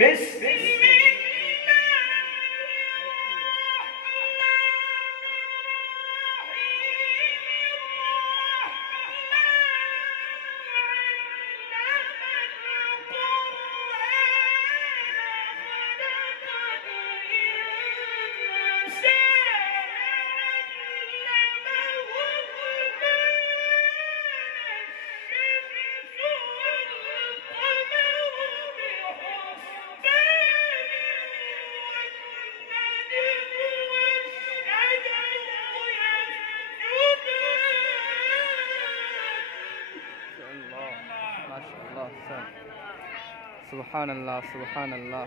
بسم ما شاء الله. سبحان الله سبحان الله.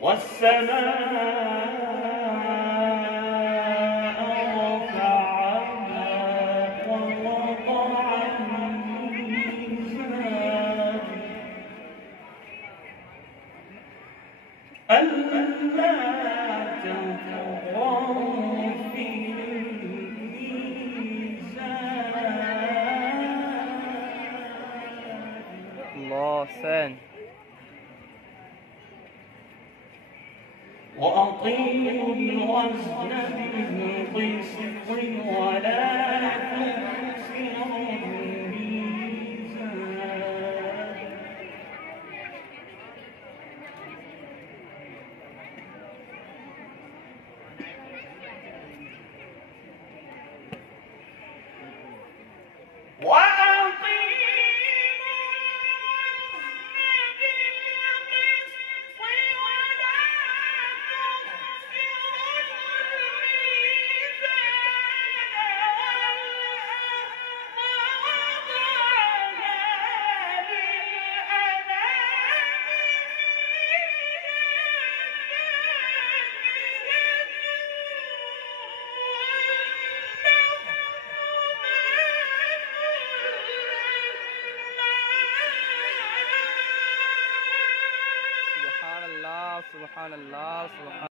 والسماء رفعها ووضع الميزان ألا تطغوا في الميزان الله ثاني. وأقيموا الوزن بالقسط ولا تخسروا الميزان سبحان الله سبحان الله سبحان